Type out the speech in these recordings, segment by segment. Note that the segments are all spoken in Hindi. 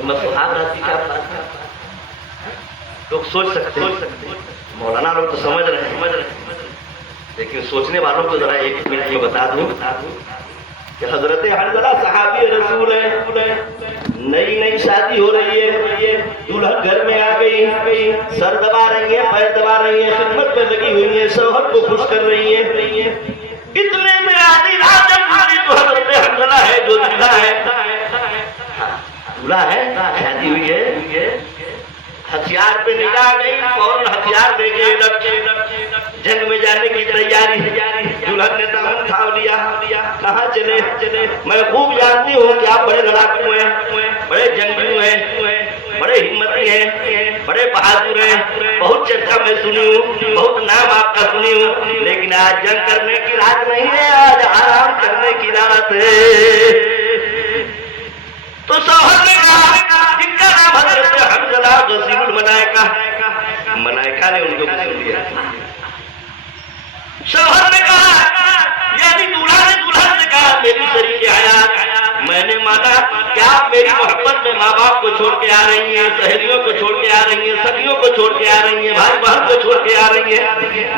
हिम्मत तो हाथ आती क्या बात है। लोग सोच सकते मौलाना लोग तो समझ रहे हैं, लेकिन सोचने वालों को जरा एक मिनट में बता दूं कि हजरत हंज़ला सहाबी रसूल है, नई नई शादी हो रही है, दुल्हन घर में आ गई, सर दबा रही है, पैर दबा रही है, खिदमत में लगी हुई है, शौहर को खुश कर रही है। इतने में आधी रात तो हजरत हंज़ला है जो दूल्हा है, शादी हुई है, हथियार पे निगाह गई, फौरन हथियार देके जंग में जाने की तैयारी। दुल्हन ने दामन थाम लिया, कहाँ चले? मैं खूब जानती हूँ कि आप बड़े लड़ाकू हैं, बड़े जंगजू हैं, बड़े हिम्मती हैं, बड़े बहादुर हैं, बहुत चर्चा मैं सुनी हूँ, बहुत नाम आपका सुनी हूँ, लेकिन आज जंग करने की रात नहीं है, आज आराम करने की रात है। तो शौहर ने कहा जिनका नाम हजरत हंज़ला गसीबुल मलाइका ने उनको पूछ लिया। शौहर ने कहा यानी दूल्हा ने दुल्हन से कहा मेरी शरीके हयात, मैंने माना क्या आप मेरी मोहब्बत में माँ बाप को छोड़ के आ रही हैं, सहेलियों को छोड़ के आ रही हैं, सखियों को छोड़ के आ रही हैं, भाई बहन को छोड़ के आ रही हैं,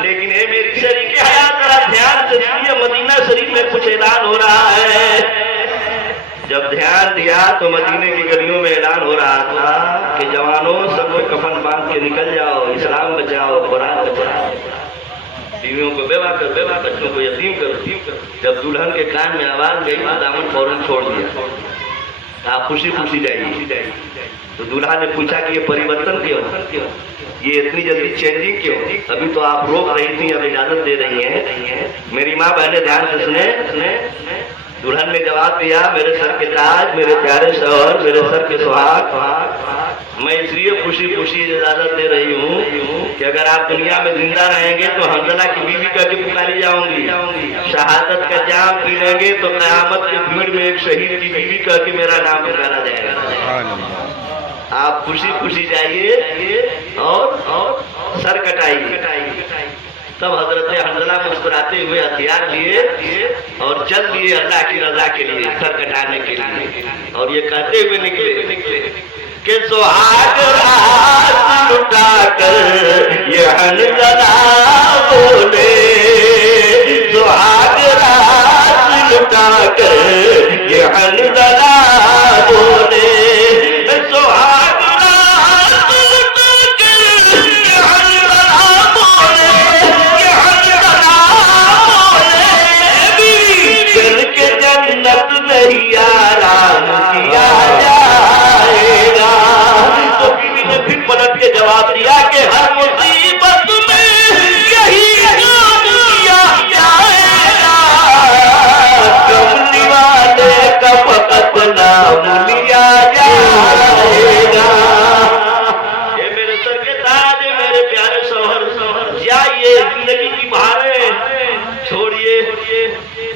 लेकिन ये मेरी शरीके हयात जरा ध्यान से सुनिए, मदीना शरीफ में कुछ ऐलान हो रहा है। जब ध्यान दिया तो मदीने की गलियों में ऐलान हो रहा था कि जवानों सब लोग कफन बांध के निकल जाओ, इस्लाम बचाओ, कुरान बचाओ, बीवियों को बेवा कर, बच्चों को यतीम करो। जब दुल्हन के कान में आवाज गई तो दामन फौरन छोड़ दिया, आप खुशी खुशी जाइए। तो दूल्हा ने पूछा कि ये परिवर्तन क्यों, ये इतनी जल्दी चेंजिंग क्यों? अभी तो आप रोक रही थी, अब इजाजत दे रही हैं। मेरी माँ बहने ध्यान से सुने। दुल्हन ने जवाब दिया मेरे सर के ताज, मेरे प्यारे शौहर, मेरे सर के सुहाग, मैं इसलिए खुशी खुशी इजाजत दे रही हूँ कि अगर आप दुनिया में जिंदा रहेंगे तो हंज़ला की बीवी करके पुकारी जाऊंगी, शहादत का जाम पी लेंगे तो क़यामत की भीड़ में एक शहीद की बीवी करके मेरा नाम पुकारा जाएगा। आप खुशी खुशी जाइए और सर कटाइए। तब हजरत हंज़ला मुस्कुराते हुए हथियार लिए और चल दिए अल्लाह की रजा के लिए, सर कटाने के लिए, और ये कहते हुए निकले कि सुहाग रात लुटा कर ये हंज़ला बोले, सुहाग रात लुटा कर ये हंज़ला बोले, सुहाग जवाब दिया कि हर मुसीबत में यही काम किया जाएगा, कमली वाले का फकत नाम लिया जाएगा। ये मेरे सर के ताज, मेरे प्यारे शौहर, जाइए जिंदगी की बहारें छोड़िए,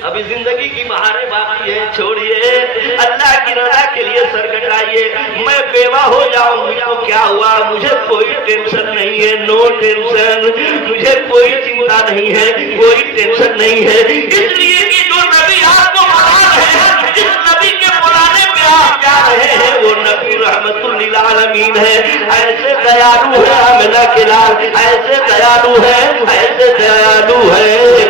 अभी जिंदगी की बहारें बाकी है, छोड़िए, अल्लाह की रजा के लिए सर कटाइए। मैं बेवा हो जाऊंगी तो क्या हुआ, मुझे कोई टेंशन नहीं है, नो टेंशन, मुझे कोई चिंता नहीं है, कोई टेंशन नहीं है, इसलिए कि जो नबी आपको बुला रहे हैं, जिस नबी के बुलाने पे आप जा रहे हैं वो नबी रहमतुल लिल आलमीन है। ऐसे दयालु है आमिना के लाल, ऐसे दयालु है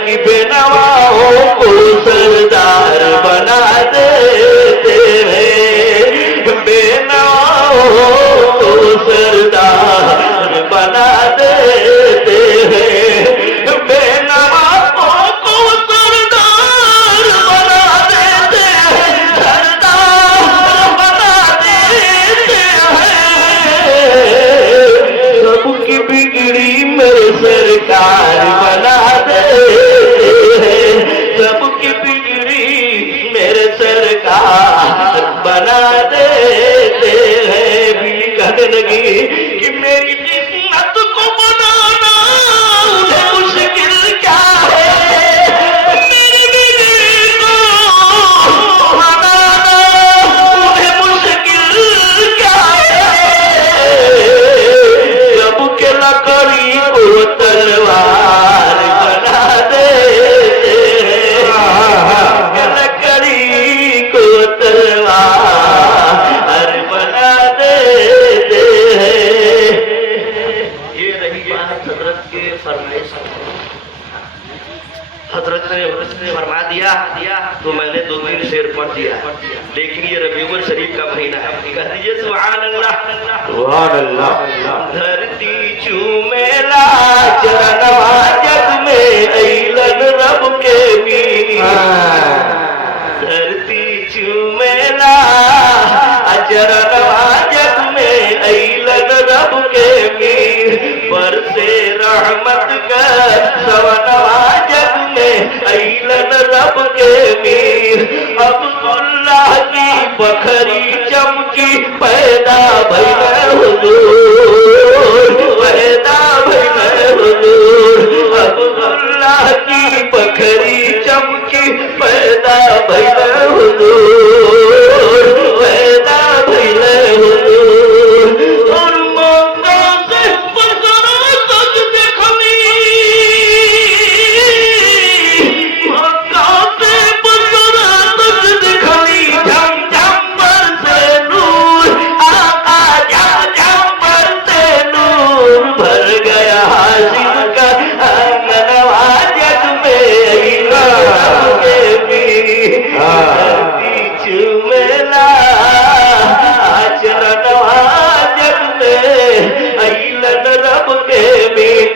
कि बेनवाओं को सरदार बना देते हैं, बेनवाओं को सरदार बना देते हैं, बेनवाओं को सरदार बना देते हैं, सरदार बना देते हैं, सबकी बिगड़ी मेरे सरकार बना देते हैं, सबकी बिगड़ी मेरे सरकार बना देते हैं। बीवी कहने लगी कि मेरी किस्मत को बनाना उन्हें मुश्किल क्या है, मेरी बीवी को बनाना उन्हें मुश्किल क्या है, जब के लकड़ी को तलवार बना देते हैं, लकड़ी को तलवार बना फरमा दिया तो मैंने 2-3 शेर पढ़ दिया, लेकिन ये रबीउल शरीफ का महीना है। कह दीजिए सुभान अल्लाह, सुभान अल्लाह। धरती चूमेला चरणवा जग में अइलन रब के मीर, धरती चूमेला चरणवा जग में अइलन रब के मीर, पर से रहमत कर सवनवा जग में अइलन रब के मीर। अब्दुल्लाह की बखरी चमकी पैदा भइले हुजूर, पैदा भइले हुजूर। अब्दुल्लाह की बखरी चमकी पैदा भइले हुजूर, पैदा भइले हुजूर। और मौका से बसरा तक देखनी, मौका से बसरा तक देखनी। झम झम बरसे नूर, आका झम झम बरसे नूर। भर गया हाशिम का आंगनवा जग में अइलन के मीर। धरती चूमेला चरणवा जग में अइलन रब के मीर।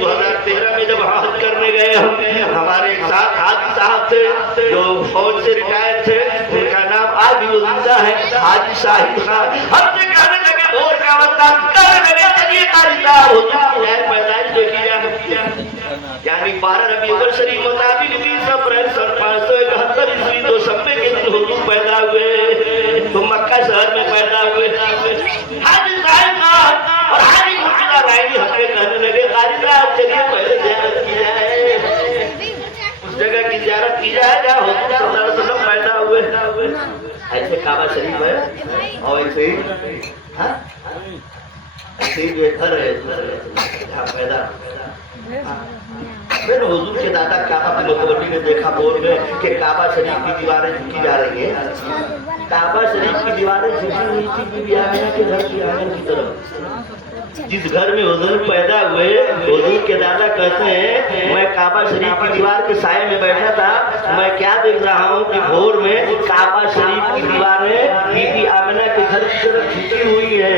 2013 में जब हज करने गए हम, हमारे एक साथ हाजी साहब थे जो फौज से रिटायर थे, उनका नाम आज भी जिंदा है, हाजी साहिब खान। हमसे कहने लगे और क्या बता, कहने लगे चलिए कारी साहब हुजूर की पैदाइश देखी जाए, यानी 12 रबीउल शरीफ मुताबिक 20 अप्रैल सन 571 ईस्वी 290 के दिन हुजूर पैदा हुए, तो मक्का शहर में पैदा हुए। हाजी साहिब खान और हाजी मुर्तजा रायनी हमें कहने लगे कारी साहब चलिए पहले ज़ियारत की जाए, उस जगह की ज़ियारत की जाए जहाँ हुजूर सल्लल्लाहु अलैहि वसल्लम पैदा हुए। ऐसे काबा शरीफ है और ऐसे ही ऐसे ही जो घर है जहाँ पैदा। फिर हुजूर के दादा काबा की मुतवल्ली ने देखा बोल में कि काबा शरीफ की दीवारें झुकी जा रही हैं। काबा शरीफ की दीवारें झुकी हुई थी बीबी आमिना के घर की आंगन की तरफ। जिस घर में हुजूर पैदा हुए, हुजूर के दादा कहते हैं मैं काबा शरीफ की दीवार के साए में बैठा था, मैं क्या देख रहा हूँ कि भोर में काबा शरीफ की दीवारें बीबी आमिना के घर की तरफ झुकी हुई है।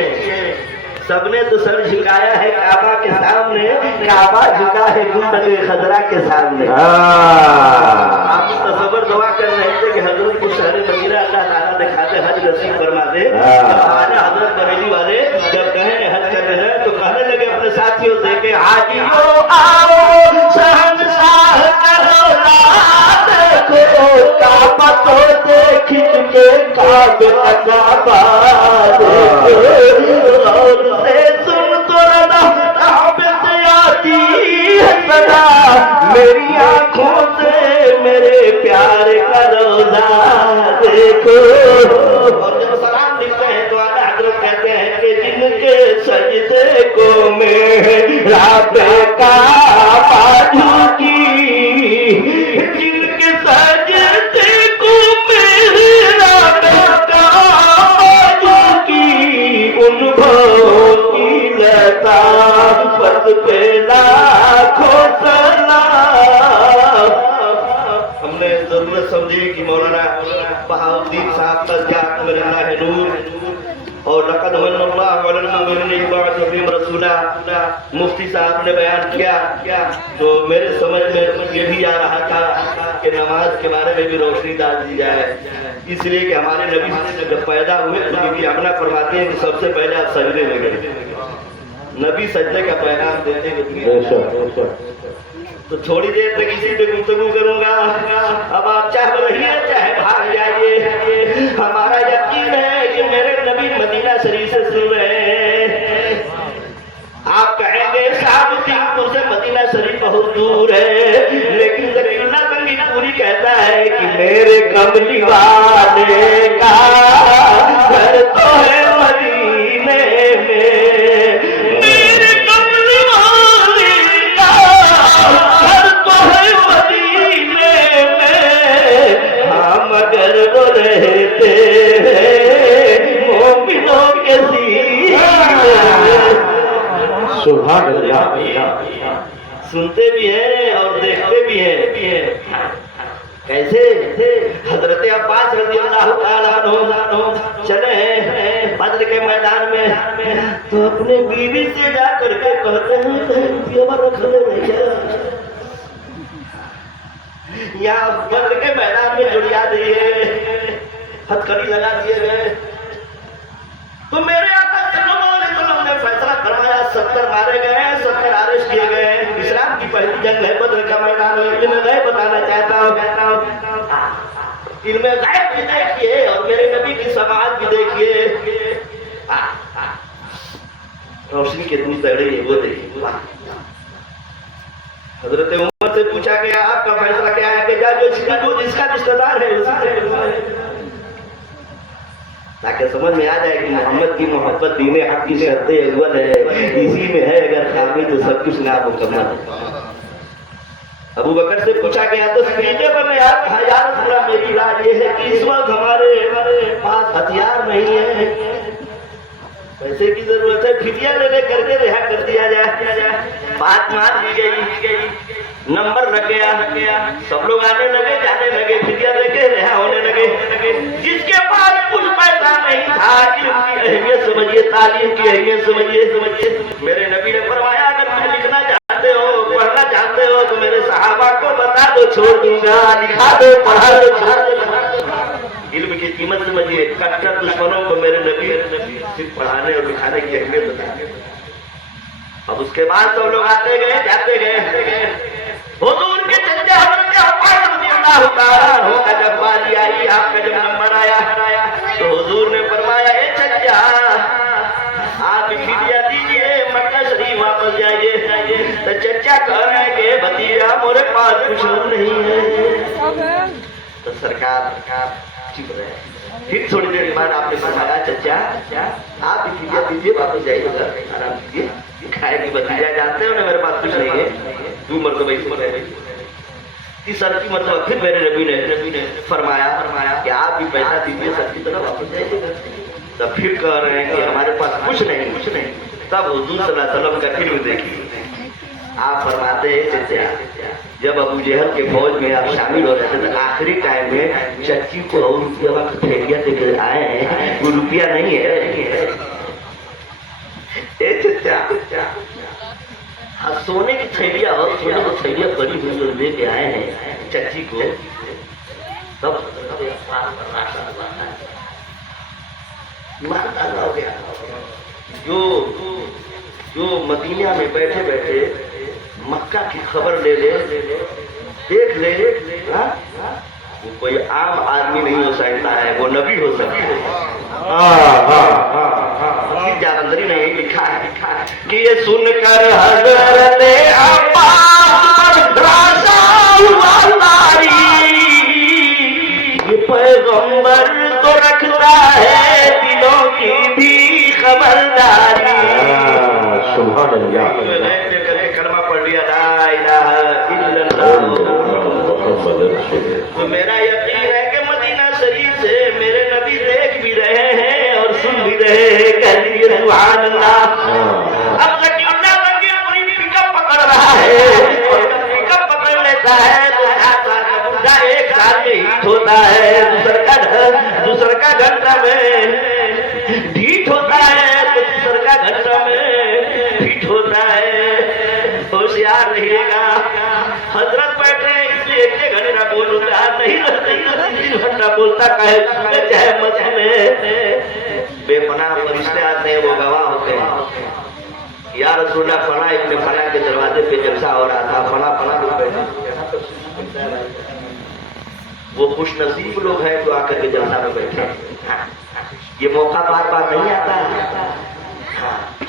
सबने तो सर झुकाया है काबा के सामने, काबा झुका है गुंबद खजरा के सामने। आप तसव्वुर दुआ कर रहे थे कि हजरत को शहर मदीना अल्लाह ताला दिखाते हज नसीब फरमा दे। हमारे हजरत बरेली वाले जब कहे हज कर रहे हैं तो कहने लगे अपने साथियों से कि हाजियो आओ शहंशाह करो देखो काबा तो देख के काबे काबा मेरी आंखों से मेरे प्यार का रोजा देखो। और जब सलाम लिखते हैं तो आला हजरत कहते हैं कि जिनके सजदे को मेरा बेटा बाजू की, जिनके सजदे को मेरा बेटा बाजू की, उन भों की लता पत पे लाखों सलाम। हमने जरूरत समझी कि मौलाना बहाउद्दीन साहब तज़कियात मिल्लाह नूर और लक़द मन्नल्लाहु अलल मुमिनीन इज़ बअथ फ़ीहिम रसूला मुफ्ती साहब ने बयान किया, तो मेरे समझ में ये भी आ रहा था कि नमाज के बारे में भी रोशनी डाल दी जाए, इसलिए कि हमारे नबी जब पैदा हुए तो बीबी आमिना फरमाते हैं कि सबसे पहले आप सजदे में गए। नबी सजदे का पैगाम देते हैं। तो थोड़ी देर तक इसी पे गुफ्तगू करूंगा। अब आप चाहे रहिए चाहे भाग जाइए, हमारा यकीन है कि मेरे नबी मदीना शरीफ से सुन रहे हैं। आप कहेंगे शाहबुद्दीनपुर से मदीना शरीफ बहुत दूर है, लेकिन ज़कीरुल्लाह गंगी पूरी कहता है कि मेरे कमली वाले का घर तो है मदीने में, मेरे कमली वाले का घर तो है मदीने में। हम अगर वो रहते हैं मोमिनों के सुभान अल्लाह, सुनते भी हैं और देखते भी हैं। कैसे? हजरत अब्बास रज़ियल्लाहु ताला अन्हु चले बद्र के मैदान में, तो अपने बीवी से जा करके कहते हैं रख ले भैया, यहाँ बद्र के मैदान में जुड़िया दिए, हथकड़ी लगा दिए गए। तो मेरे आका सल्लल्लाहु अलैहि वसल्लम ने फैसला करवाया, 70 मारे गए, 70 अरेस्ट किए गए। इस्लाम की पहली जंग है बद्र का मैदान। इनमें गए बताना चाहता हूँ, इनमें गैब भी देखिए और मेरे नबी की समाज भी देखिए। रोशनी कितनी तगड़ी है वो देखिए। हजरत उमर से पूछा गया आपका फैसला क्या है? कि जो जिसका रिश्तेदार है उसी ताकि समझ में आ जाए कि मोहम्मद की मोहब्बत दीने हक की शर्त अव्वल है, इसी में है, अगर खामी तो सब कुछ नामुकम्मल है। अबू बकर से पूछा गया तो सीधे बने यार पूरा मेरी राय ये है कि इस वक्त हमारे पास हथियार नहीं है, पैसे की जरूरत है, फिदिया लेने करके रिहा कर दिया जाए। बात मान ली गई, नंबर रख गया, सब लोग आने लगे जाने लगे, फिदिया लेके रिहा होने लगे। जिसके पास कुछ पैसा नहीं था, इल्म की अहमियत समझिए, तालीम की अहमियत समझिए। मेरे नबी ने फरमाया अगर तुम लिखना चाहते हो, पढ़ना चाहते हो तो मेरे सहाबा को बता दो, छोड़ दूंगा, लिखा दो, पढ़ा दो, छोड़ दो। इल्म की कीमत समझिए। कट्टर दुश्मनों को मेरे नबी सिर्फ पढ़ाने और लिखाने की अहमियत बताते। अब उसके बाद सब लोग आते गए जाते गए। हुजूर के चंदे हजरत अब्बास रज़ियल्लाहु ताला अन्हु का जब बारी आई, आपका जब नंबर आया तो हुजूर ने फरमाया ए चचा आप फिदिया दीजिए, मक्का शरीफ वापस जाइए। तो चचा कह रहे हैं कि भतीजा मेरे पास कुछ नहीं है। तो सरकार चुप रहे। फिर थोड़ी देर बाद आपने फरमाया चचा आप भी फिदिया दीजिए, वापस जाइएगा, आराम कीजिए, खाए की भतीजा जानते हो ना मेरे पास कुछ नहीं है। 2 मरतबा तीसरी मरतबा फिर मेरे नबी ने फरमाया कि आप भी पैसा दीजिए, सर की तरह वापस जाइएगा। तब फिर कह रहे हैं कि हमारे पास कुछ नहीं। तब हुजूर सल्लल्लाहु अलैहि वसल्लम का फिल्म देखिए, आप फरमाते हैं चचा जब अबू जहल के फौज में आप शामिल हो रहे थे तो आखिरी टाइम में चच्ची को और रुपया थैलिया देकर आए हैं, वो रुपया नहीं है। चचा हाँ सोने की थैलिया और सोने की थैलिया बड़ी हुई जो लेके आए हैं चच्ची को। तब हो गया जो मदीना में बैठे बैठे मक्का की खबर ले देख ले वो कोई आम आदमी नहीं हो सकता है, वो नबी हो सकता है। जालंधरी ने यही लिखा है कि ये सुनकर हजरत अब्बास राजा हुआ तारी, ये पैगंबर तो रखता है दिलों की भी खबरदारी। सुभान अल्लाह कलमा पढ़ लिया ला इलाहा इल्लल्लाह। तो मेरा यकीन है कि मदीना शरीफ से मेरे नबी देख भी रहे हैं और सुन भी रहे हैं। कह दीजिए सुभान अल्लाह। अब ज़कीउल्लाह बंगी पूरी पिकअप पकड़ रहा है, पिकअप पकड़ लेता है तो 7 साल का बुढ़ा 1 साल में हीट होता है, दूसर का घंटा में ढीठ होता है तो दूसर का घंटा में फिट होता है। होशियार रहिएगा। हजरत बैठे इसलिए 1 घंटा बोलता नहीं, 3 घंटा बोलता कहे चाहे मत में बेपनाह फरिश्ते आते हैं, वो गवाह होते हैं। या रसूलुल्लाह फला इब्ने फला के दरवाजे पे जलसा हो रहा था, फला लोग बैठे, वो खुश नसीब लोग हैं जो आकर के जलसा में बैठे। ये मौका बार बार नहीं आता।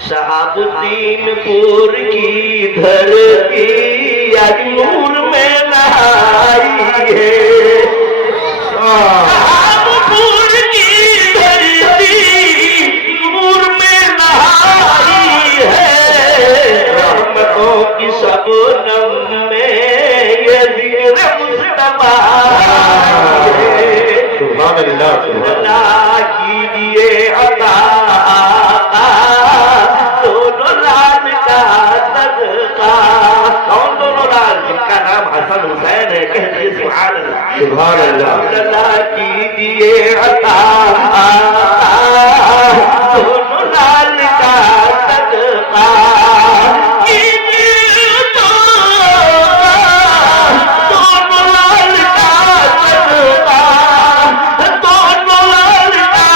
शहाबुद्दीनपुर की धरती आज नूर में नहाई है, शहाबुद्दीनपुर की धरती नूर में नहाई है, रहमतों की शबनम में ये ज़िक्र मुस्तफा है। सुभान अल्लाह कीजिए अता दोनों लाल का सदका। कौन दोनों लाल? जिनका नाम हसन हसन हुसैन है, कहते सुभान अल्लाह। सुभान अल्लाह। अल्लाह कीजिए अता दोनों लाल का सदका कीजिए तो दोनों लाल का सदका, दोनों लाल का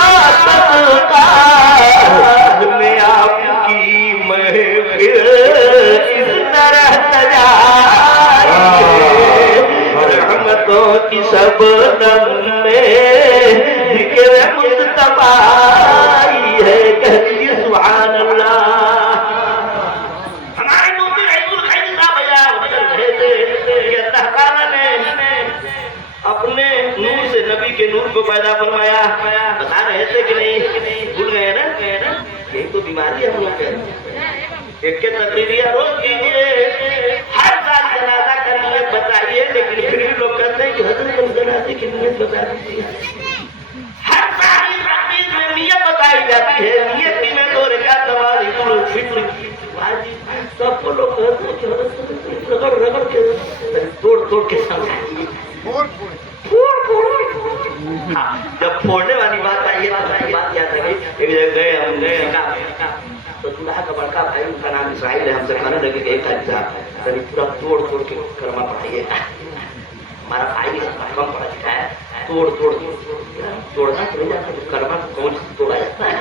सदका में आपकी महफिल इस तरह सजाई रहमतों की सब दम में जिक्र मुस्तफा है, कहती सुभान अल्लाह। हमारे नूर रसूल खैर साहब भैया रहे थे कि अल्लाह ताला ने अपने नूर से नबी के नूर को पैदा फरमाया। बता रहे थे कि नहीं, भूल गए ना? यही तो बीमारी हम लोग के। एक के तकरीरिया रोज कीजिए, हर साल जनाजा का नियत बताइए, लेकिन फिर भी लोग कहते हैं कि हजरत हम जनाजे की नियत बता दीजिए। हर साल इस तकरीर में नियत बताई जाती है, नियत की में 2 रकात नमाज ईद फित्र वाजिब, सबको लोग कहते हैं कि हजरत रगड़ रगड़ के तोड़ तोड़ के समझाइए, जब फोड़ने वाली बात आई है तो बात याद है। एक जगह गए, हम गए तो दूल्हा का बड़का भाई, उनका नाम इसराइल है, हमसे कहने लगे कि एक साहब तभी पूरा तोड़ तोड़ के कलमा पढ़ाइए। हमारा भाई कम पढ़ा लिखा है, तोड़ तोड़ तोड़ना तो नहीं जाता, कलमा कौन से तोड़ा जाता है,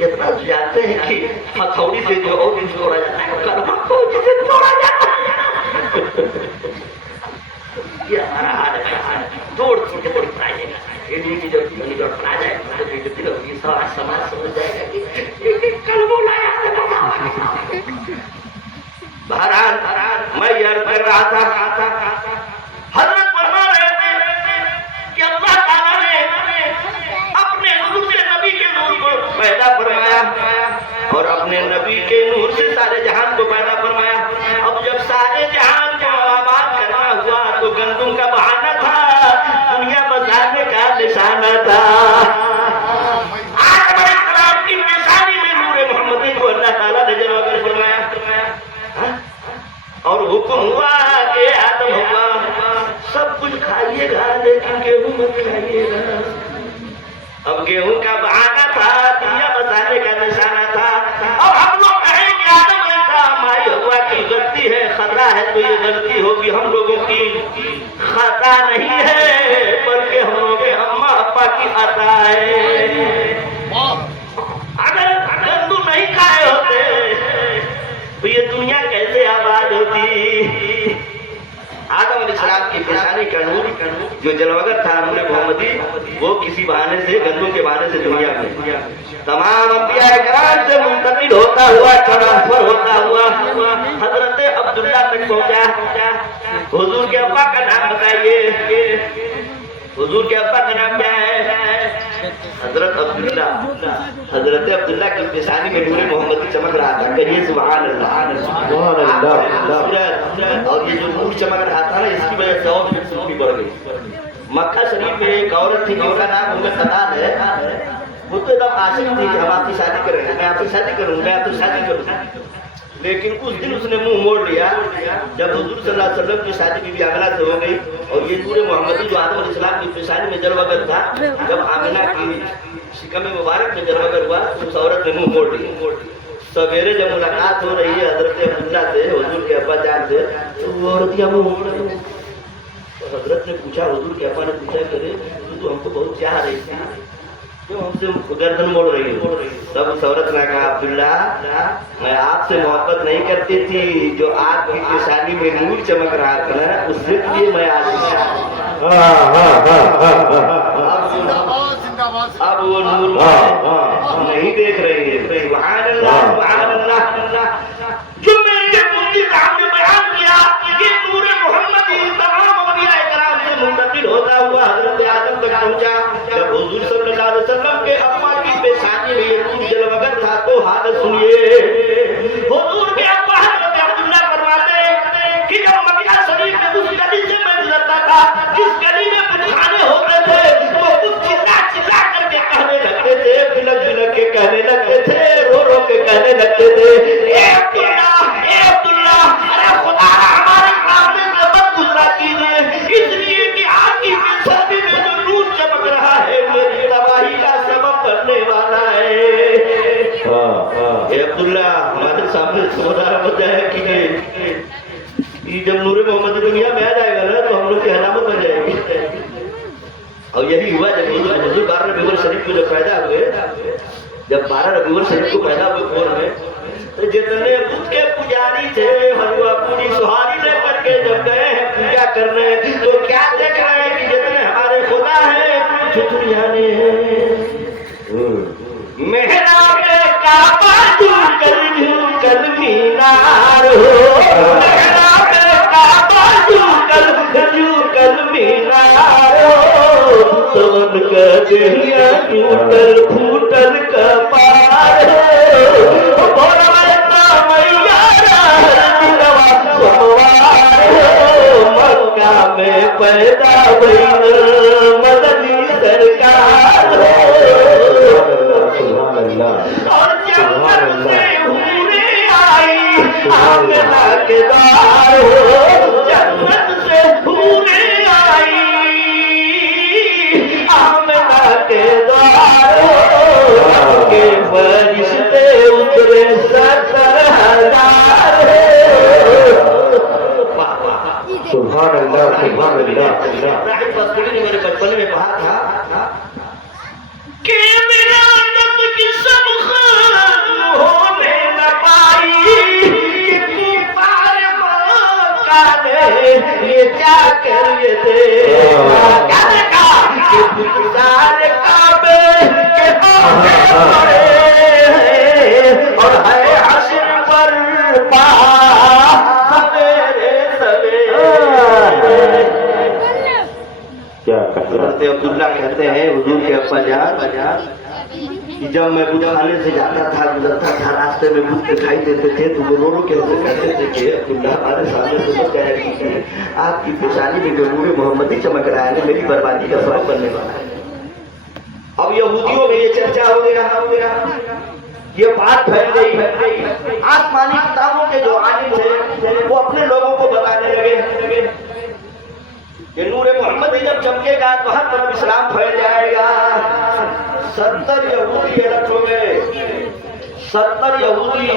इतना जानते हैं कि हथौड़ी से जो और दिन तोड़ा जाता है, कलमा कौन से तोड़ा जाता है। ये हमारा हाल है, तोड़ तोड़ के तोड़ पढ़ाइएगा। की जब पढ़ा जाएगा तो सारा समाज समझ जाएगा कि कलमो लाया। बहरहाल मैं याद कर रहा था, हजरत फरमा रहे थे कि अल्लाह ताला ने अपने नूर से नबी के नूर को पैदा फरमाया और अपने नबी के नूर से सारे जहान को पैदा फरमाया। अब जब सारे जहान को आबाद करना हुआ तो गंदुम का बहाना था, दुनिया बसाने का निशाना था। आज बड़े कलाम की निशानी में नूर मोहम्मदी को अल्लाह ताला ने जमा कर फरमाया और हुक्म हुआ कि आदम हुआ सब कुछ खाइएगा लेकिन गेहूं मत खाइएगा। अब गेहूं का बहाना था, दुनिया बसाने का निशाना था। और हम लोग कहें कि आदम माई हुआ की गलती है, खतरा है, तो ये गलती होगी हम लोगों की, खता नहीं है बल्कि हम लोगों के अम्मा अप्पा की खता है। अगर गंदू नहीं खाए होते तो ये दुनिया कैसे आबाद होती। आदम अलैहिस्सलाम की पेशानी का नूर जो जलवगर था नूर मोहम्मदी, वो किसी बहाने से, गंदू के बहाने से दुनिया में तमाम अंबिया किराम से मुंतकिल होता हुआ, ट्रांसफर होता हुआ हजरत अब्दुल्ला तक पहुंचा। हुजूर के अब्बा का नाम बताइए, हुजूर के अब्बा का नाम क्या है? हजरत अब्दुल्ला। हजरत अब्दुल्ला की पेशानी में नूर मोहम्मदी चमक रहा था, कहिए सुभान अल्लाह। और ये जो नूर चमक रहा था ना, इसकी वजह से और खूबसूरती बढ़ गई। मक्का शरीफ में एक औरत थी जिनका नाम उनका सदाद है, वो तो एकदम आशिक थी कि हम आपकी शादी करेंगे, मैं आपकी शादी करूँ, मैं आपकी शादी करूँ। लेकिन उस दिन उसने मुंह मोड़ लिया जब हुजूर सल्लल्लाहु अलैहि वसल्लम की शादी बीबी आमिना से हो गई। और ये नूर मोहम्मदी जो आदम अलैहिस्सलाम की पेशानी में जलवगर था, जब आमिना की शिकम मुबारक में जलवगर हुआ, उस औरत ने मुंह मोड़ लिया। सवेरे जब मुलाकात हो रही है हजरत अब्दुल्ला से, हुजूर के अब्बा जान से, तो वो औरत या मुंह मोड़ रही। तो हजरत ने पूछा, हुजूर के अब्बा ने पूछा, करे तू हमको बहुत चाह रही थी, क्यों हमसे गर्दन मोड़ रही है? तब उस औरत ने कहा, अब्दुल्ला मैं आपसे मोहब्बत नहीं करती थी, जो आपकी पेशानी में नूर चमक रहा था ना, उससे लिए मैं आज अब वो नूर नहीं देख रही है। सुभान अल्लाह, सुभान अल्लाह। जो मेरे मुफ्ती साहब ने बयान किया, ये नूर मोहम्मदी तमाम अंबिया किराम से मुंतकिल होता हुआ हजरत आदम तक पहुंचा। जब हुजूर सल्लल्लाहु अलैहि वसल्लम के अम्मा की पेशानी में ये नूर जलवगर था, तो हालत सुनिए। हुजूर के अब्बा हजरत अब्दुल्ला फरमाते कि जब मक्का शरीफ में उस गली से मैं गुजरता था, जिस गली में बुखाने होते थे, तो कुछ चिल्ला चिल्ला करके कहने लगते थे, बिलक बिलक के कहने लगते थे, रो रो के कहने लगते थे, ए अब्दुल्ला, अरे खुदा हमारे सामने और यही हुआ जब हुजूर 12 रबीउल शरीफ को जब पैदा हुए, जब 12 रबीउल शरीफ को पैदा हुए भोर में, तो जितने बुत के पुजारी थे हलवा पूरी सुहारी लेकर के जब गए हैं पूजा करने, तो क्या देख रहे हैं कि जितने हमारे खुदा है छुछुरियाने मेहराब काबा झूकल मीनार हो, मेहराब काबा झूकल मीनार हो, सवन का देहिया टूटल फूटल कपार हो, मैया मक्का में पैदा हुई मदनी सरकार और जन्नत से हूरें आई आंगना के द्वार हो, जन्नत से हूरें आई आंगना के द्वार हो, के फरिश्ते उतरे 70,000 सुभान अल्लाह सुभान अल्लाह। ने मेरे बचपन में कहा था कि मेरा आदत की सब खत्म होने न पाई, कि तू पार मौका दे ये क्या करिए थे, क्या देखा कि पुकार काबे के आगे पड़े और है हश्र पर पा सवेरे सवेरे। क्या कहते अब्दुल्ला कहते हैं हुजूर के अब्बा जान कि जब मैं बुद्ध खाने से जाता था गुजरता था रास्ते में बुद्ध दिखाई देते थे तो वो रो के कहते थे कि अब्दुल्ला हमारे सामने से बच जाए, आपकी पेशानी में जो नूर मोहम्मदी चमक रहा है मेरी बर्बादी का सबब बनने वाला है। अब यहूदियों में ये चर्चा हो गया, ये बात फैल गई, आसमानी किताबों के जो आलिम थे वो अपने लोगों को बताने लगे कि नूर मोहम्मदी जब चमकेगा तो हर तरफ इस्लाम फैल जाएगा। 70 यहूदी अलग हो गए, 70 यहूदी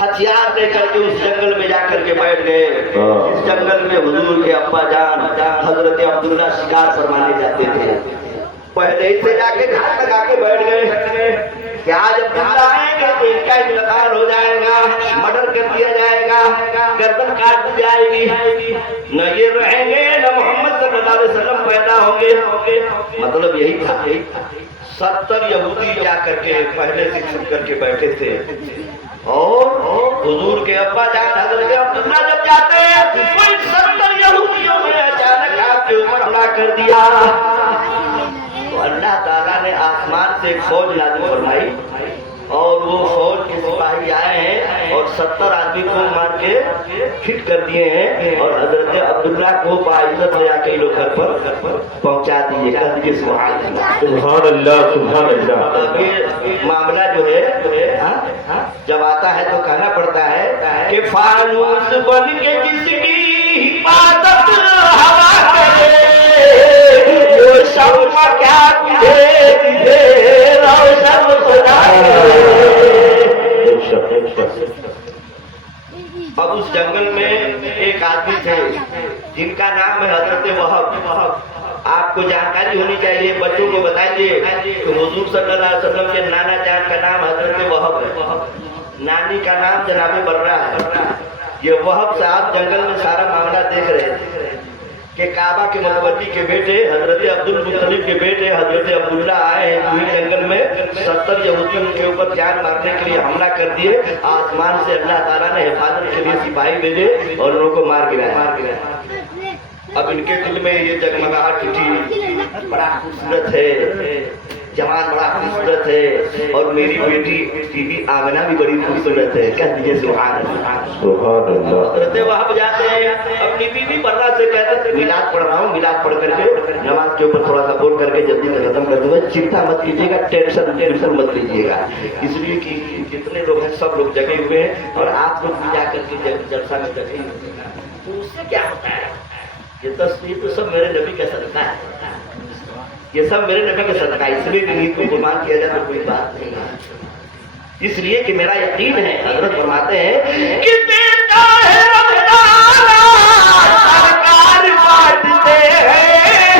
हथियार लेकर के उस जंगल में जाकर के बैठ गए। इस जंगल में हुजूर के अब्बा जान हजरत अब्दुल्ला शिकार फरमाने जाते थे, पहले ही से जाके घाट लगा के बैठ गए कि आज अब्दुल्ला आएंगे तो इनका इंतकाल हो जाएगा, मर्डर कर दिया जाएगा, गर्दन काट दी जाएगी, न ये रहेंगे न मोहम्मद सल्लल्लाहु अलैहि वसल्लम पैदा होंगे। मतलब यही था। 70 यहूदी जा करके पहले से छुप करके बैठे थे और हुजूर के अब्बा जान हजरत अब्दुल्ला जब जाते हैं कोई 70 यहूदियों ने अचानक आपके ऊपर हमला कर दिया तो अल्लाह ताला ने आसमान से एक फौज नाज़िल फरमाई और वो फौज के सिपाही आए हैं और 70 आदमी को मार के फिट कर दिए हैं और हजरत अब्दुल्ला को बाइज्जत ले आके लोग घर पर पहुंचा दिए। कह दीजिए सुभान अल्लाह सुभान अल्लाह। ये मामला जो है जब आता है तो कहना पड़ता है कि फानूस बन के जिसकी हिफाजत हवा करे जो शम्मा क्या रोशन खुदा। अब उस जंगल में एक आदमी थे जिनका नाम है हजरत वहब। आपको जानकारी होनी चाहिए, बच्चों को बताइए कि हुजूर सल्लल्लाहु अलैहि वसल्लम के नाना जान का नाम हजरत वहब है, नानी का नाम जनाबे बर्रा है। ये वहब साहब जंगल में सारा मामला देख रहे थे कि काबा के मतवल्ली के बेटे हजरत अब्दुल मुत्तलिब के बेटे हजरत अब्दुल्ला आए हैं पूरी जंगल में 70 यहूदी उनके ऊपर जान मारने के लिए हमला कर दिए। आसमान से अल्लाह ताला ने हिफाजत के लिए सिपाही भेजे और उन लोगों को मार गिराया। अब इनके दिल में ये जगमगाहट उठी, बड़ा खूबसूरत है, जवान बड़ा खूबसूरत है और मेरी बेटी बीबी आमना भी बड़ी खूबसूरत है। कह दीजिए सुभान अल्लाह। हजरत वहाब जाते हैं अपनी बीबी बर्रा से कहते थे मिलाद पढ़ रहा हूँ, मिलाद पढ़ करके नमाज के ऊपर थोड़ा सा बोल करके जल्दी से खत्म कर दूंगा, चिंता मत कीजिएगा, टेंशन मत लीजिएगा, इसलिए कि जितने लोग हैं सब लोग जगे हुए हैं और आप लोग भी जाकर के जलसा में जगे हुए हैं। तो उससे क्या होता है, ये तस्वीर तो सब मेरे नबी का सदका है, ये सब मेरे नबी का सदका है, इसलिए भी ईद को कुर्बान किया जाए तो कोई बात नहीं है। इसलिए कि मेरा यकीन है, हजरत फरमाते हैं कि देता है रमजान सरकार बांटते हैं,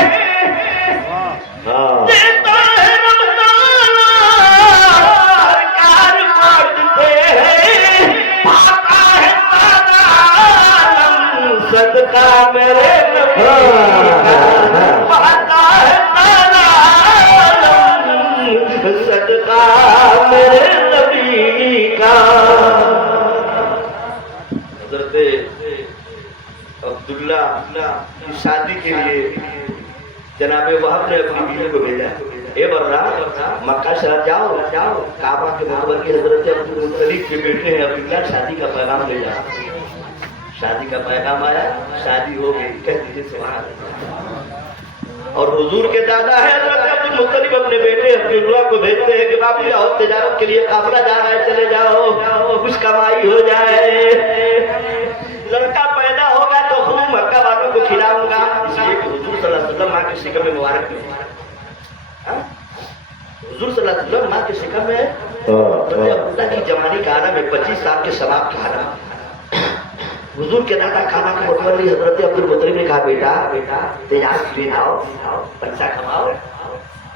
जनाबे वहाब ने अपनी बीवी को भेजा, ए बर्रा मक्का शहर जाओ जाओ, काबा के मुतवल्ली हजरत अब्दुल मुत्तलिब के बेटे हैं अब्दुल्लाह, शादी का पैगाम ले जाओ। शादी का पैगाम आया, शादी हो गई, कह दीजिए सुभान अल्लाह। और हुजूर के दादा है हजरत अब्दुल मुत्तलिब अपने बेटे अब्दुल्लाह को भेजते हैं कि बाबू जाओ, तिजारत के लिए काफिला जा रहा है, चले जाओ, कुछ कमाई हो जाए, लड़का पैदा होगा तो खूब मक्का वालों को खिलाऊंगा। इसलिए कि हुजूर सल्लल्लाहु अलैहि वसल्लम माँ के शिकम में मुबारक में, हुजूर सल्लल्लाहु अलैहि वसल्लम माँ के शिकम में अब्दुल्लाह की जवानी का आलम है, 25 साल के शबाब का आलम। हुजूर के दादा खाना के मुतवल्ली हजरत अब्दुल मुत्तलिब ने कहा, बेटा बेटा तिजारत के लिए जाओ, पैसा कमाओ,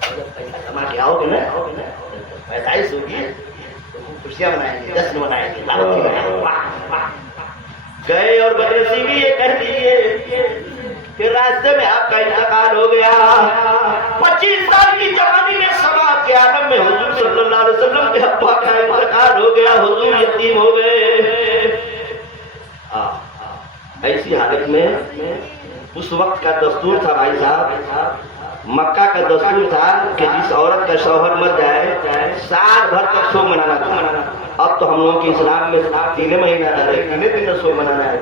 पैसा कमा के आओगे ना, पैदाइश होगी तो खुशियां मनाएंगे, जश्न मनाएंगे, दावत खिलाएंगे, वाह वाह। गए और बदनसीबी ये कह दीजिए कि रास्ते में आपका इंतकाल हो गया। 25 साल की जवानी में शबाब के आलम में हुजूर सल्लल्लाहु अलैहि वसल्लम के अब्बा का इंतकाल हो गया, हुजूर यतीम हो गए। ऐसी हालत में उस वक्त का दस्तूर था भाई साहब, मक्का का दस्तूर था कि जिस औरत का शौहर मर जाए साल भर तक शोक मनाना था। अब तो हम लोगों के इस्लाम में 3 महीना रहे, 3 दिन शोक मनाना है,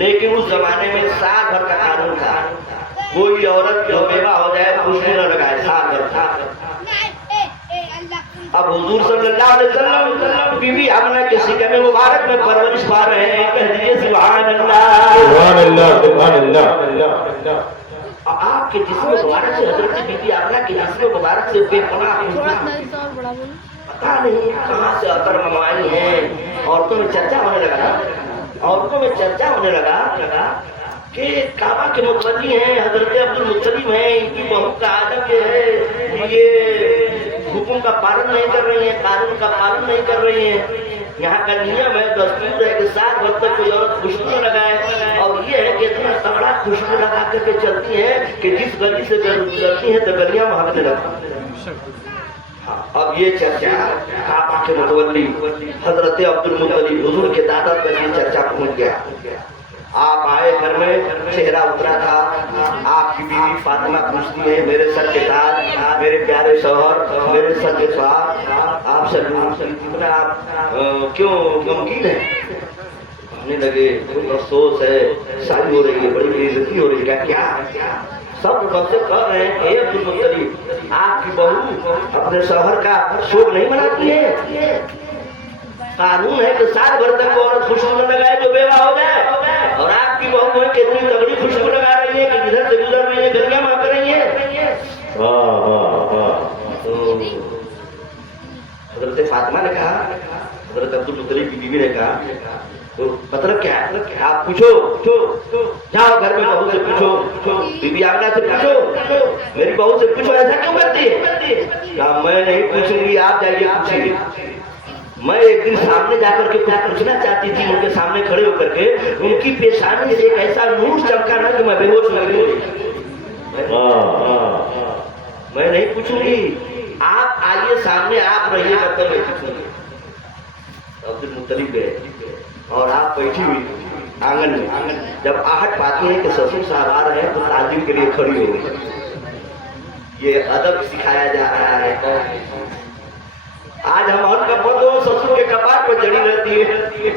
लेकिन उस जमाने में साल भर का कानून था, कोई औरत जो बेवा हो जाए खुशबू न लगाए, साल भर था। अब हुजूर सल्लल्लाहु अलैहि वसल्लम बीवी आमना के शिकम में मुबारक में परवरिश पा रहे हैं, कह दीजिए सुभान अल्लाह सुभान अल्लाह सुभान अल्लाह। आपके जिस्म मुबारक से हजरत बीबी आमना के जिस्म मुबारक से बेपनाह पता नहीं कहाँ से अतर मंगवाई है। औरतों में चर्चा होने लगा, औरतों में चर्चा होने लगा कि काबा के मुतवल्ली हैं हजरत अब्दुल मुत्तलिब हैं, इनकी बहू का आदम ये है, ये हुक्म का पालन नहीं कर रही है, कानून का पालन नहीं कर रही है। यहाँ का नियम है, दस्तूर है कि 7 वर्ष तक कोई औरत खुशबू लगाए, और ये है कि इतना तगड़ा खुशबू लगा करके चलती है कि जिस गली से गुजरती है तो गलियां महकने लगती है। अब ये चर्चा काबा के मुतवल्ली हजरत अब्दुल मुत्तलिब हुजूर के दादा तक ये चर्चा पहुंच गया। आप आए घर में, चेहरा उतरा था, आपकी बीवी फातिमा पूछती है, मेरे सर के ताज, मेरे प्यारे शौहर, मेरे सर के स्वाद, आप सब कितना आप क्यों गमगीन है? कहने लगे खूब अफसोस है, शादी हो रही है, बड़ी बेइज्जती हो रही है। क्या सब बच्चे कह रहे हैं, हे अब्दुल मुत्तलिब आपकी बहू अपने शौहर का शोक नहीं मनाती है? कानून है कि 7 भर तक औरत खुशबू न लगाए जो बेवा हो जाए, और आपकी बहू कितनी तगड़ी खुशबू लगा रही है कि जिधर से गुजर रही है गलियां महक रही है। तो हजरत फातिमा ने कहा, हजरत अब्दुल मुत्तलिब की बीवी ने कहा, तो मतलब क्या है? आप पूछो, जाओ घर में बहू से पूछो, बीबी आमना से पूछो, मेरी बहू से पूछो ऐसा क्यों करती है? क्या मैं नहीं पूछूंगी, आप जाइए पूछिए। मैं एक दिन सामने जाकर के कुछ पूछना चाहती थी, उनके सामने खड़े होकर के, उनकी पेशानी से एक ऐसा नूर चमका ना कि मैं बेहोश हो गई। मैं नहीं पूछूंगी, आप आइए सामने, आप रहिएगा तब मैं पूछूंगी। अब्दुल मुत्तलिब गए और आप बैठी हुई आंगन में, जब आहट पाती है कि ससुर साहब आ रहे हैं तो ताजीम के लिए खड़ी हो गई। ये अदब सिखाया जा रहा है। आज हम और का बदो ससुर के कपाट पर जड़ी रहती है।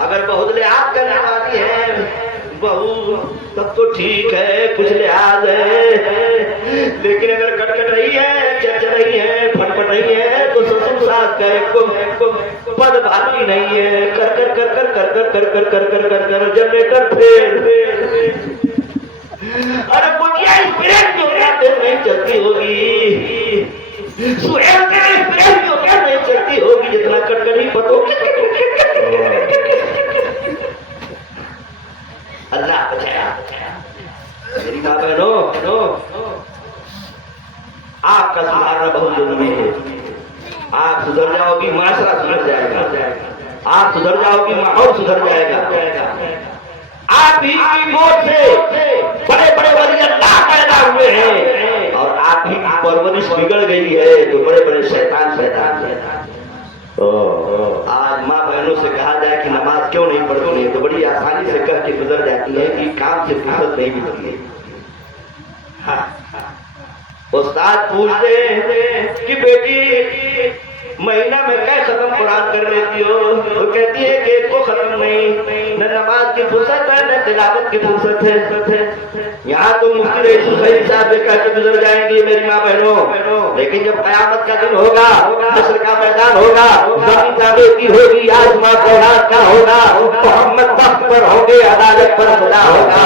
अगर बहुत लिहाज करने वाली है बहू तब तो ठीक है, कुछ लिहाज है, लेकिन अगर कटकट रही है, चर्चा रही है, फटफट रही है तो ससुर सास का एक पद बाकी नहीं है। कर कर कर कर कर कर कर कर कर कर कर कर जनरेटर फेल। अरे बुनिया स्प्रेड क्यों नहीं चलती होगी, सुहेल का स्प्रेड क्यों नहीं चलती होगी जितना कटकटी पतो। अल्लाह बचाया। मेरी माँ बहनों, आपका सुधारना बहुत जरूरी है। आप सुधर जाओगी, माशरा सुधर जाएगा। आप सुधर जाओगी, माहौल सुधर जाएगा। आप ही की मौत से बड़े बड़े वली अल्लाह पैदा हुए हैं, और आप ही की परवरिश बिगड़ गई है तो बड़े बड़े शैतान पैदा हुए हैं। आज माँ बहनों से कहा जाए कि नमाज क्यों नहीं पढ़ती है तो बड़ी आसानी से के गुजर जाती है कि काम से फुर्सत नहीं मिलती है। हाँ, उस्ताद पूछते कि बेटी महीना में कै खत्म कुरान कर लेती हो? तो कहती है कि एक को खत्म नहीं, न नमाज की फुर्सत है न तिलावत की फुर्सत है। यहाँ तो मुफ्ती रईस भाई साहब कह के गुजर जाएंगी मेरी माँ बहनों, लेकिन जब कयामत का दिन होगा, हश्र का मैदान होगा, जमीन जावेती होगी, आसमां कौलाद का होगा, मोहम्मद तख्त पर होंगे, अदालत पर खुदा होगा,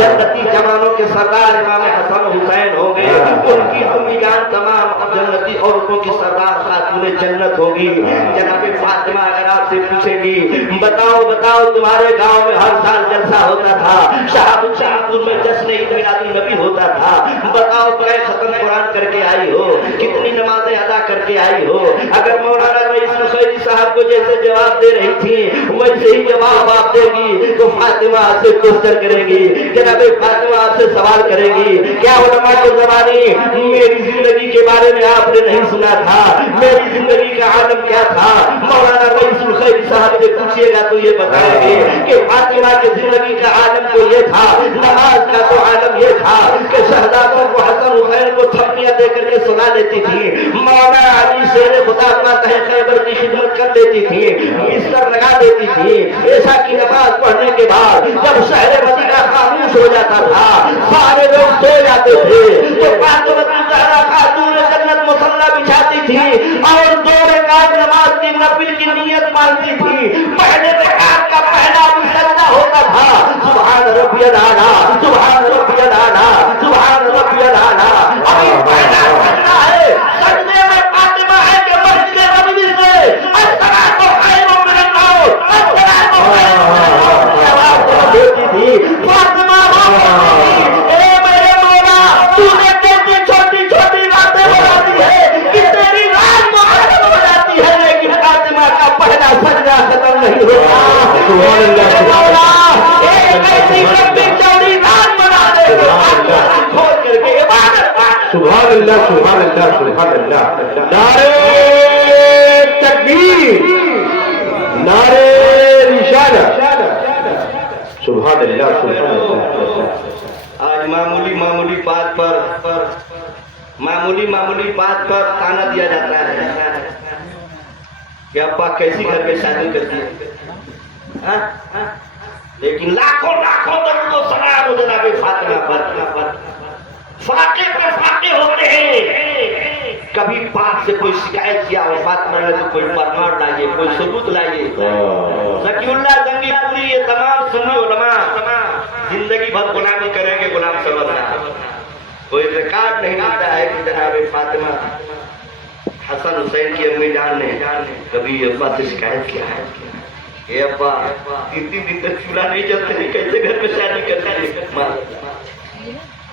जन्नती जवानों के सरदार इमाम हसन हुसैन होंगे, उनकी उम्मीदान तमाम जन्नती औरतों की सरदार खातून जन्नत होगी। जनाबे फातिमा अगर आपसे पूछेगी बताओ बताओ तुम्हारे गांव में हर साल जलसा होता था, शाहपुर में जश्न ईद मिलादुन नबी होता था, बताओ कै खत्म कुरान करके आई हो, कितनी नमाजें अदा करके आई हो? अगर मौलाना रईस खैरी साहब को जैसे जवाब दे रही थी वैसे ही जवाब आप देगी तो फातिमा आपसे क्वेश्चन करेगी, जनाबे फातिमा आपसे सवाल करेगी क्या उलमा के ज़माने मेरी जिंदगी के बारे में आपने नहीं सुना था? मेरी जिंदगी का आलम क्या था? मौलाना रईस खैरी साहब से पूछिएगा तो ये बताएंगे कि फातिमा की जिंदगी का आलम तो ये था, नमाज का तो आलम ये था कि शहजादों को हसन हुसैन को थप्पियां दे करके सुना लेती थी, मौलाना अली शेर खुदा तहे खैबर की खिदमत कर देती थी, बिस्तर लगा देती थी। ऐसा की नमाज पढ़ने के बाद जब शहर मदीना खामोश हो जाता था, सारे लोग सो जाते थे, तो फातिमा ज़हरा खातून जन्नत मुसल्ला बिछाती थी और 2 रकात नमाज की नफिल की नियत मानती थी। पहले रकात का पहला मुसल्ला होता था सुभान रब्बियल आला, सुभान रब्बियल आला, सुभान रब्बियल आला। अभी पहला सजदा है, सजदे में फातिमा है कि मस्जिद नबवी से अस्सलातु खैरुम मिनल मौत, अस्सलातु खैरुम मिनल मौत की आवाज देती थी। फातिमा ए मेरे मौला तूने कैसी छोटी छोटी बातें बताती है कि तेरी रात मुबारक हो जाती है, लेकिन फातिमा का पहला सजदा खत्म नहीं होता। मौला एक ऐसी लंबी चौड़ी रात बना दे खोल करके इबादत। सुभान अल्लाह, सुभान अल्लाह, सुभान अल्लाह। नारे तकबीर, नारे रिसालत, सुभान अल्लाह, सुभान अल्लाह। आज मामूली बात पर ताना दिया जाता है कि अब्बा कैसी घर में शादी करती है, लेकिन लाखों दर्द को सलाम हो जनाबे फातिमा पर, फाके पर फाके होते हैं। कभी पाक से कोई शिकायत किया हो फातिमा ने तो कोई प्रमाण लाइए, कोई सबूत लाइए। ज़कीउल्लाह जंगी पूरी ये तमाम सुन्नी उलमा जिंदगी भर गुलामी करेंगे, गुलाम समझना। कोई रिकॉर्ड नहीं मिलता है कि जनाबे फातिमा हसन हुसैन की अम्मी जान ने कभी अब्बा से शिकायत किया है, ये अब्बा 3 दिन तक चूल्हा नहीं जलते हैं, कैसे घर में शादी करते हैं?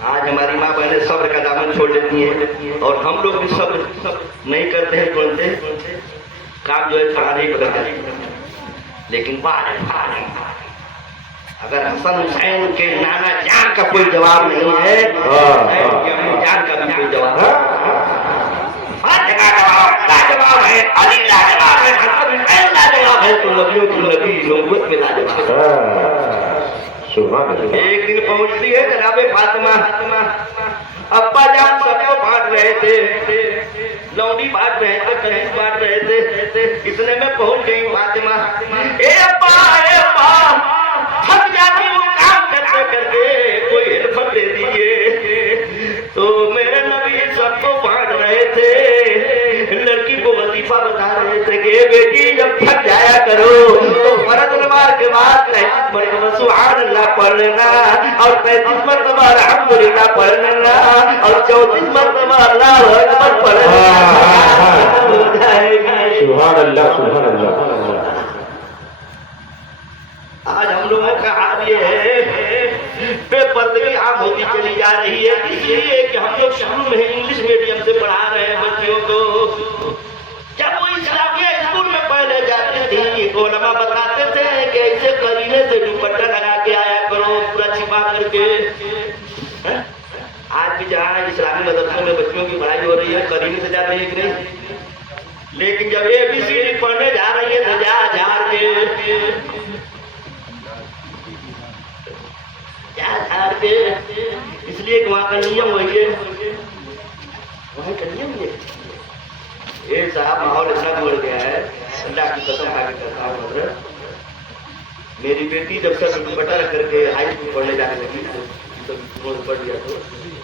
आज हमारी माँ बहनें सब्र का दामन छोड़ देती हैं और हम लोग भी सब्र नहीं करते हैं, तुरंत काम जो है खड़ा नहीं बदल जाते। लेकिन अगर हसन हुसैन के नाना जान का कोई जवाब नहीं है, जान का भी कोई जवाब है, अली लाजवाब है, हसन हुसैन लाजवाब है, तो नबियों की नबी नबूवत में लाजवाब। एक दिन पहुंचती है जनाबे फातिमा, अब्बा जान सबको बांट रहे थे, लौंडी बांट रहे थे, कनीज बांट रहे थे, इतने में पहुंच गई फातिमा। ए अब्बा थक जाती हूँ काम करते करते, कोई हेल्प दे दीजिए। तो मेरे नबी सबको बांट रहे थे, लड़की को वजीफा बता रहे थे कि बेटी जब थक जाया करो तो फर्ज नमाज के बाद 33 मरतबा सुभान अल्लाह पढ़ लेना और 35 मरतबा अल्हम्दुलिल्लाह पढ़ लेना और 34 मरतबा अल्लाहु अकबर पढ़ लेना, हो जाएगी। सुभान अल्लाह, सुभान अल्लाह। आज हम लोगों का हाल ये है, बेपर्दगी आम होती चली जा रही है, इसलिए कि हम लोग शुरू में इंग्लिश मीडियम से पढ़ा रहे हैं बच्चियों को। जब वो इस्लामिया स्कूल में पहले जाती थी, उलमा बताते थे कि ऐसे करीने से दुपट्टा लगा के आया करो, पूरा छिपा करके। आज भी जहाँ इस्लामी मदरसों में बच्चियों की पढ़ाई हो रही है, करीने से जाते हैं कि नहीं, लेकिन जब ABCD पढ़ने जा रही है तो जा के क्या झाड़ के, इसलिए कि वहाँ का नियम वही है, वहाँ का नियम ये। ये साहब माहौल इतना बिगड़ गया है, अल्लाह की कसम खा के कहता हूँ हजरत, मेरी बेटी जब से दुपट्टा रख करके हाई स्कूल पढ़ने जाने लगी तो पढ़ लिया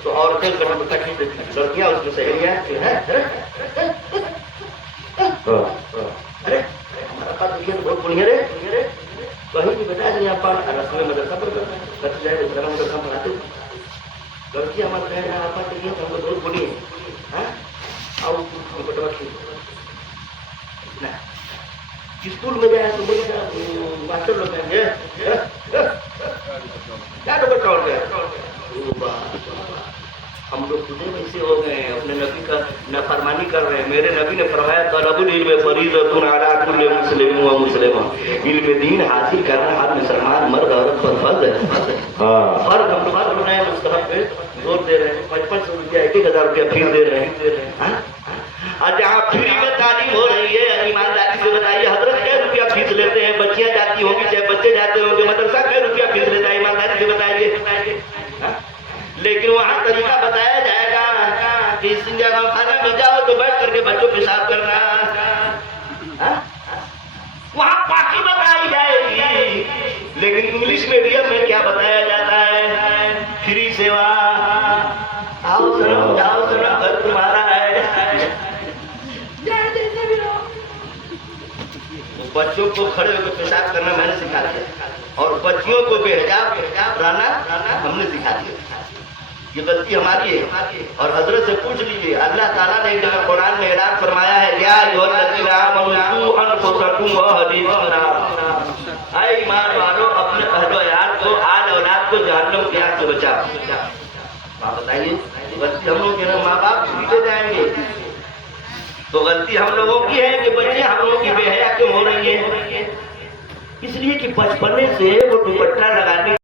तो औरतें लड़कियां उसमें सहेलियां अरे हमारा पास देखिए तो बहुत बढ़िया रे, कहीं भी बेटा यहाँ पर रस्म मदरसा पर जाए मदरसा पढ़ाते लड़की हमारे कहे ना आपा चाहिए तो हमको बहुत बढ़िया है और दुपट्टा स्कूल में जाए तो बोले मास्टर लोग कहेंगे क्या दुपट्टा उड़ गया, हम लोग खुदे वैसे हो गए हैं, अपने नबी का नाफरमानी कर रहे हैं। मेरे नबी ने फरमाया तलबुल इल्म फरीज़तुन अला कुल्लि मुस्लिम व मुस्लिमा, इल्म दीन हासिल करना हर मुसलमान मर्द औरत पर फर्ज है। फर्ज हम लोग बनाए मुस्तहब पे जोर दे रहे हैं, 5500 रुपया 1000 रुपया फीस दे रहे हैं। और जहाँ फ्री में तालीम हो रही है, ईमानदारी से बताइए हजरत क्या रुपया फीस लेते हैं? बच्चियां जाती होंगी चाहे बच्चे जाते होंगे, मदरसा क्या रुपया फीस लेता है? ईमानदारी से बताइए। लेकिन वहाँ तरीका बताया जाएगा कि खाना में जाओ तो बैठ करके बच्चों पेशाब करना, वहाँ पाकी बताई जाएगी। लेकिन इंग्लिश मीडियम में क्या बताया जाता है? फ्री सेवा, आओ सनम जाओ सनम घर तुम्हारा है। बच्चों को खड़े होकर पेशाब करना मैंने सिखा दिया और बच्चियों को बेहिजाब रहना हमने सिखा दिया। ये गलती हमारी है और हजरत से पूछ लीजिए, अल्लाह ताला ने एक जगह कुरान में ऐलान फरमाया है या अय्युहल्लज़ीना आमनू अनफुसकुम व अहलीकुम नार, ऐ ईमान वालों अपने अहलो यार को आल औलाद को जहन्नम की आग से बचाओ। आप बताइए गलती हम लोग के माँ बाप पीछे जाएंगे तो गलती हम लोगों की है कि बच्चे हम लोगों की बेहया क्यों हो रही है? इसलिए कि बचपने से वो दुपट्टा लगाने